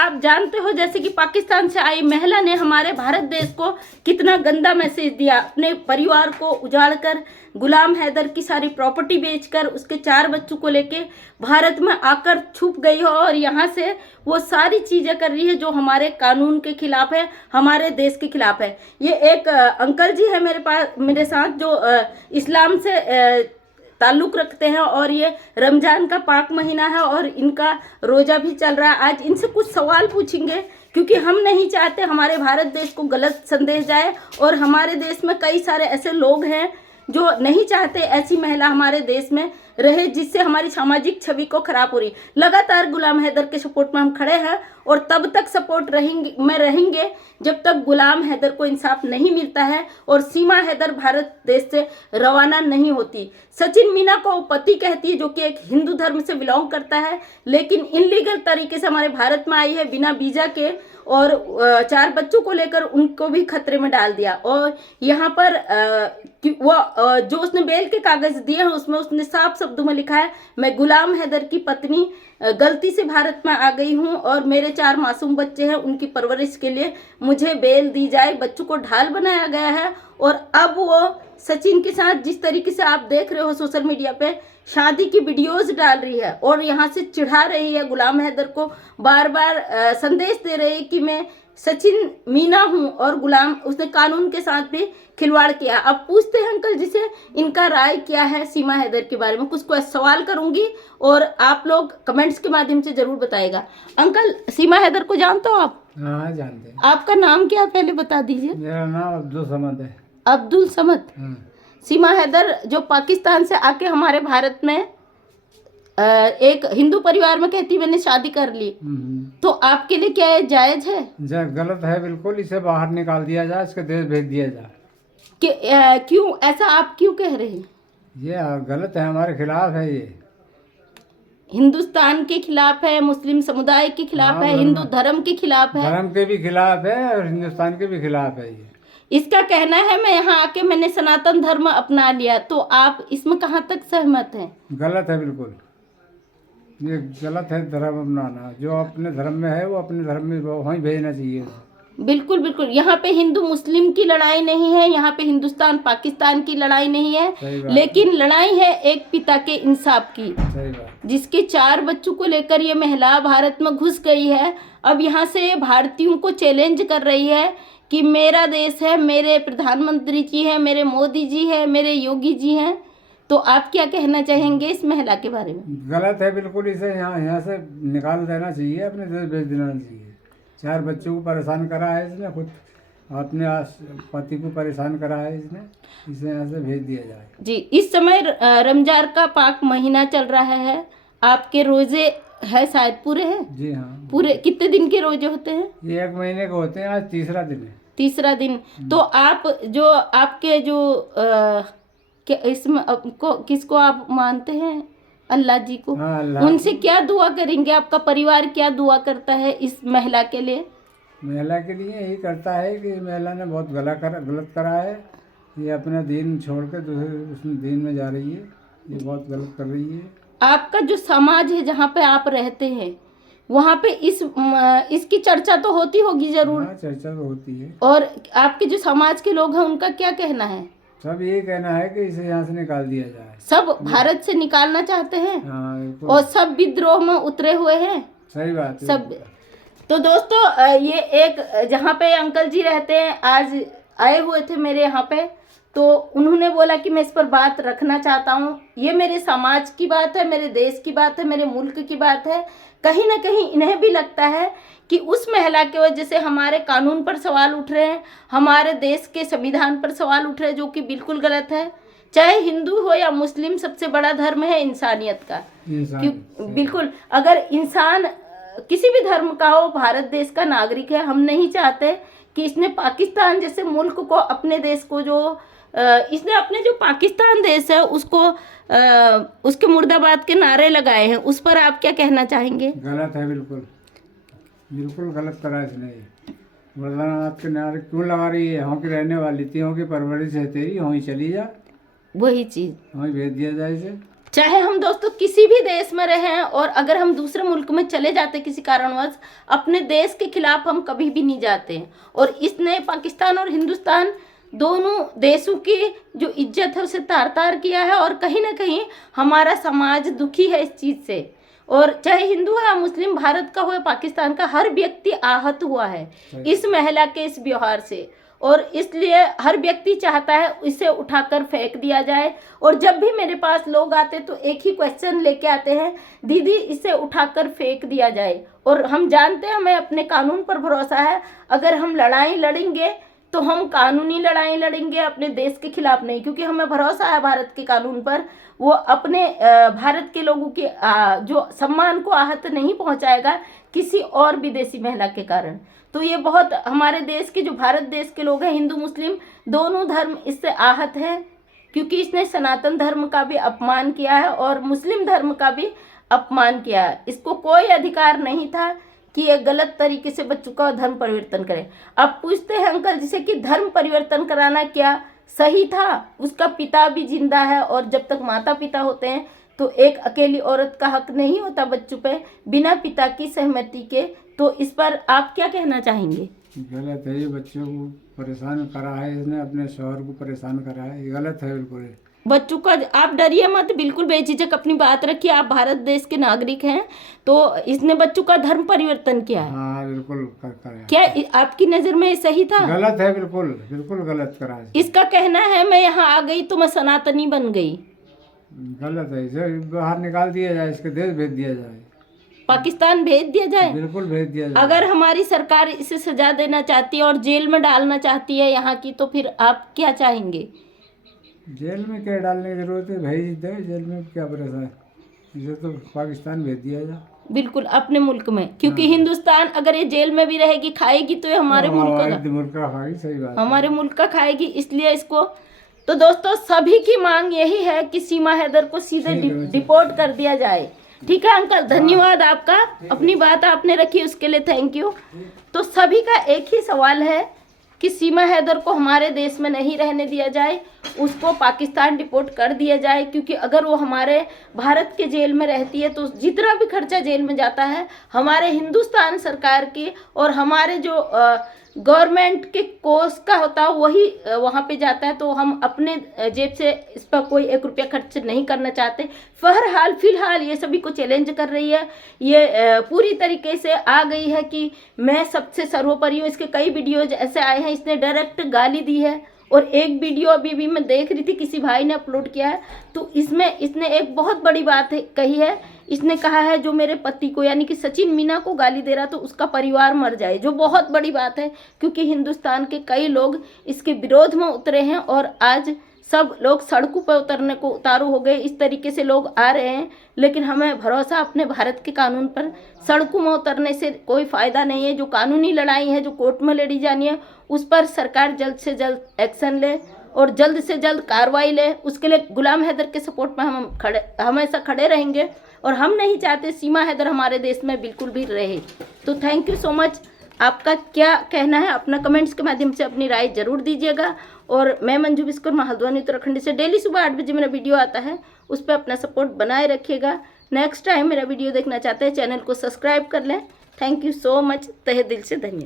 आप जानते हो जैसे कि पाकिस्तान से आई महिला ने हमारे भारत देश को कितना गंदा मैसेज दिया, अपने परिवार को उजाड़कर, गुलाम हैदर की सारी प्रॉपर्टी बेचकर, उसके 4 बच्चों को लेके भारत में आकर छुप गई हो और यहाँ से वो सारी चीजें कर रही है जो हमारे कानून के खिलाफ है, हमारे देश के खिलाफ है। ये एक अंकल जी है मेरे साथ जो इस्लाम से ताल्लुक रखते हैं और ये रमजान का पाक महीना है और इनका रोजा भी चल रहा है। आज इनसे कुछ सवाल पूछेंगे क्योंकि हम नहीं चाहते हमारे भारत देश को गलत संदेश जाए और हमारे देश में कई सारे ऐसे लोग हैं जो नहीं चाहते ऐसी महिला हमारे देश में रहे जिससे हमारी सामाजिक छवि को खराब हो रही। लगातार गुलाम हैदर के सपोर्ट में हम खड़े हैं और तब तक सपोर्ट रहेंगे जब तक गुलाम हैदर को इंसाफ नहीं मिलता है और सीमा हैदर भारत देश से रवाना नहीं होती। सचिन मीना को पति कहती है जो कि एक हिंदू धर्म से बिलोंग करता है लेकिन इनलीगल तरीके से हमारे भारत में आई है बिना वीजा के और 4 बच्चों को लेकर उनको भी खतरे में डाल दिया। और यहाँ पर वो जो उसने बेल के कागज दिए हैं उसमें उसने साफ शब्दों में लिखा है, मैं गुलाम हैदर की पत्नी गलती से भारत में आ गई हूँ और मेरे 4 मासूम बच्चे हैं, उनकी परवरिश के लिए मुझे बेल दी जाए। बच्चों को ढाल बनाया गया है और अब वो सचिन के साथ जिस तरीके से आप देख रहे हो सोशल मीडिया पे शादी की वीडियोस डाल रही है और यहाँ से चिढ़ा रही है, गुलाम हैदर को बार बार संदेश दे रही है कि मैं सचिन मीना हूँ और गुलाम उसने कानून के साथ भी खिलवाड़ किया। अब पूछते हैं अंकल जी से इनका राय क्या है सीमा हैदर के बारे में। कुछ सवाल करूंगी और आप लोग कमेंट्स के माध्यम से जरूर बताएगा। अंकल सीमा हैदर को जानते हो आप? हाँ जानते हैं। आपका नाम क्या पहले बता दीजिए। मेरा नाम अब्दुल समद है। अब्दुल समद। सीमा हैदर जो पाकिस्तान से आके हमारे भारत में एक हिंदू परिवार में कहती मैंने शादी कर ली, तो आपके लिए क्या ये जायज है? गलत है बिल्कुल। इसे बाहर निकाल दिया जाए, इसके देश भेज दिया जाए। क्यों ऐसा आप क्यों कह रहे हैं? ये गलत है, हमारे खिलाफ है। ये हिंदुस्तान के खिलाफ है, मुस्लिम समुदाय के खिलाफ है, हिंदू धर्म के खिलाफ है, धर्म के भी खिलाफ है और हिंदुस्तान के भी खिलाफ है। ये इसका कहना है मैं यहाँ आके मैंने सनातन धर्म अपना लिया, तो आप इसमें कहाँ तक सहमत हैं? गलत है बिल्कुल। ये गलत है धर्म अपनाना। जो अपने धर्म में है वो अपने धर्म में वहीं भेजना चाहिए। बिल्कुल बिल्कुल। यहाँ पे हिंदू मुस्लिम की लड़ाई नहीं है, यहाँ पे हिंदुस्तान पाकिस्तान की लड़ाई नहीं है, लेकिन लड़ाई है एक पिता के इंसाफ की। सही बात। जिसके 4 बच्चों को लेकर ये महिला भारत में घुस गई है। अब यहाँ से भारतीयों को चैलेंज कर रही है कि मेरा देश है, मेरे प्रधानमंत्री जी हैं, मेरे मोदी जी हैं, मेरे योगी जी हैं। तो आप क्या कहना चाहेंगे इस महिला के बारे में? गलत है बिल्कुल। इसे यहाँ से निकाल देना चाहिए, अपने देश भेज देना चाहिए। 4 बच्चों को परेशान करा है इसने, खुद अपने पति को परेशान करा है इसने। इसे यहाँ से भेज दिया जाए। जी, इस समय रमजान का पाक महीना चल रहा है, आपके रोजे है शायद पूरे हैं? जी हाँ। पूरे कितने दिन के रोजे होते हैं? ये 1 महीने के होते हैं, आज तीसरा दिन है। तीसरा दिन। तो आप जो आपके जो इसमें किसको आप मानते हैं? अल्लाह जी को। हाँ, अल्लाह। उनसे क्या दुआ करेंगे? आपका परिवार क्या दुआ करता है इस महिला के लिए? महिला के लिए यही करता है कि महिला ने बहुत गलत करा है। ये अपना दीन छोड़ के दूसरे उस दीन में जा रही है। ये बहुत गलत कर रही है। आपका जो समाज है जहाँ पे आप रहते हैं वहाँ पे इसकी चर्चा तो होती होगी जरूर। हाँ, चर्चा तो होती है। और आपके जो समाज के लोग हैं उनका क्या कहना है? सब यही कहना है कि इसे यहाँ से निकाल दिया जाए। सब भारत से निकालना चाहते हैं। हाँ, और सब विद्रोह में उतरे हुए हैं। सही बात है। सब। तो दोस्तों ये एक जहाँ पे अंकल जी रहते हैं आज आए हुए थे मेरे यहाँ पे, तो उन्होंने बोला कि मैं इस पर बात रखना चाहता हूँ। ये मेरे समाज की बात है, मेरे देश की बात है, मेरे मुल्क की बात है। कहीं ना कहीं इन्हें भी लगता है कि उस महिला की वजह से हमारे कानून पर सवाल उठ रहे हैं, हमारे देश के संविधान पर सवाल उठ रहे हैं, जो कि बिल्कुल गलत है। चाहे हिंदू हो या मुस्लिम, सबसे बड़ा धर्म है इंसानियत का। बिल्कुल, अगर इंसान किसी भी धर्म का हो, भारत देश का नागरिक है। हम नहीं चाहते कि इसने पाकिस्तान जैसे मुल्क को, अपने देश को जो इसने अपने जो पाकिस्तान देश है उसको उसके मुर्दाबाद के नारे लगाए हैं, उस पर आप क्या कहना चाहेंगे? गलत है बिल्कुल। बिल्कुल गलत करा इसने। मुर्दाबाद के नारे क्यों लगा रही है? यहाँ की रहने वाली थी, यहाँ की परवरिश है तेरी, वहीं चली जा। वही चीज वहीं भेज दिया जाए इसे। चाहे हम दोस्तों किसी भी देश में रहें और अगर हम दूसरे मुल्क में चले जाते किसी कारणवश, अपने देश के खिलाफ हम कभी भी नहीं जाते। और इसने पाकिस्तान और हिंदुस्तान दोनों देशों की जो इज्जत है उसे तार तार किया है, और कहीं ना कहीं हमारा समाज दुखी है इस चीज़ से। और चाहे हिंदू है या मुस्लिम, भारत का हो या पाकिस्तान का, हर व्यक्ति आहत हुआ है इस महिला के इस व्यवहार से। और इसलिए हर व्यक्ति चाहता है इसे उठाकर फेंक दिया जाए। और जब भी मेरे पास लोग आते तो एक ही क्वेश्चन लेके आते हैं, दीदी इसे उठाकर फेंक दिया जाए। और हम जानते हैं, हमें अपने कानून पर भरोसा है। अगर हम लड़ाई लड़ेंगे तो हम कानूनी लड़ाई लड़ेंगे, अपने देश के खिलाफ नहीं, क्योंकि हमें भरोसा है भारत के कानून पर। वो अपने भारत के लोगों के जो सम्मान को आहत नहीं पहुंचाएगा किसी और विदेशी महिला के कारण। तो ये बहुत हमारे देश के, जो भारत देश के लोग हैं, हिंदू मुस्लिम दोनों धर्म इससे आहत हैं, क्योंकि इसने सनातन धर्म का भी अपमान किया है और मुस्लिम धर्म का भी अपमान किया है। इसको कोई अधिकार नहीं था कि ये गलत तरीके से बच्चों का धर्म परिवर्तन करे। अब पूछते हैं अंकल जिसे कि धर्म परिवर्तन कराना क्या सही था? उसका पिता भी जिंदा है, और जब तक माता पिता होते हैं तो एक अकेली औरत का हक नहीं होता बच्चों पे बिना पिता की सहमति के। तो इस पर आप क्या कहना चाहेंगे? गलत है, ये बच्चों को परेशान करा है, इसने अपने शौहर को परेशान करा है, ये गलत है बिल्कुल। बच्चों का आप डरिए मत, बिल्कुल बेझिझक अपनी बात रखिए। आप भारत देश के नागरिक हैं, तो इसने बच्चों का धर्म परिवर्तन किया है। हाँ बिल्कुल करा। क्या आपकी नज़र में ये सही था? गलत है, बिल्कुल बिल्कुल गलत करा है। इसका कहना है मैं यहाँ आ गई तो मैं सनातनी बन गई। गलत है, इसे बाहर निकाल दिया जाए, इसके देश भेज दिया जाए, पाकिस्तान भेज दिया जाए। बिल्कुल भेज दिया जाए। अगर हमारी सरकार इसे सजा देना चाहती है और जेल में डालना चाहती है यहाँ की, तो फिर आप क्या चाहेंगे? जेल में क्या डालने की जरूरत है, भेज दे, जेल में क्या परेशान है, इसे तो पाकिस्तान भेज दिया जाए। बिल्कुल अपने मुल्क में, क्योंकि हिंदुस्तान अगर ये जेल में भी रहेगी खाएगी तो ये हमारे मुल्क का खाएगी, सही बात, हमारे मुल्क का खाएगी, इसलिए इसको। तो दोस्तों सभी की मांग यही है कि सीमा हैदर को सीधे डिपोर्ट कर दिया जाए। ठीक है अंकल, धन्यवाद आपका, अपनी बात आपने रखी उसके लिए थैंक यू। तो सभी का एक ही सवाल है कि सीमा हैदर को हमारे देश में नहीं रहने दिया जाए, उसको पाकिस्तान डिपोर्ट कर दिया जाए। क्योंकि अगर वो हमारे भारत के जेल में रहती है तो जितना भी खर्चा जेल में जाता है हमारे हिंदुस्तान सरकार की और हमारे जो गवर्नमेंट के कोष का होता है वही वहाँ पे जाता है। तो हम अपने जेब से इस पर कोई 1 रुपया खर्च नहीं करना चाहते। फिलहाल ये सभी को चैलेंज कर रही है, ये पूरी तरीके से आ गई है कि मैं सबसे सर्वोपरि हूँ। इसके कई वीडियोज ऐसे आए हैं, इसने डायरेक्ट गाली दी है। और एक वीडियो अभी भी मैं देख रही थी, किसी भाई ने अपलोड किया है, तो इसमें इसने एक बहुत बड़ी बात कही है। इसने कहा है जो मेरे पति को यानी कि सचिन मीना को गाली दे रहा तो उसका परिवार मर जाए, जो बहुत बड़ी बात है। क्योंकि हिंदुस्तान के कई लोग इसके विरोध में उतरे हैं और आज सब लोग सड़कों पर उतरने को उतारू हो गए। इस तरीके से लोग आ रहे हैं, लेकिन हमें भरोसा अपने भारत के कानून पर। सड़कों में उतरने से कोई फ़ायदा नहीं है। जो कानूनी लड़ाई है, जो कोर्ट में लड़ी जानी है, उस पर सरकार जल्द से जल्द एक्शन ले और जल्द से जल्द कार्रवाई ले। उसके लिए गुलाम हैदर के सपोर्ट में हम हमेशा खड़े रहेंगे और हम नहीं चाहते सीमा हैदर हमारे देश में बिल्कुल भी रहे। तो थैंक यू सो मच। आपका क्या कहना है अपना कमेंट्स के माध्यम से अपनी राय जरूर दीजिएगा। और मैं मंजू विश्वकर्मा हल्द्वानी उत्तराखंड से डेली सुबह 8 बजे मेरा वीडियो आता है, उस पर अपना सपोर्ट बनाए रखिएगा। नेक्स्ट टाइम मेरा वीडियो देखना चाहते हैं चैनल को सब्सक्राइब कर लें। थैंक यू सो मच, तहे दिल से धन्यवाद।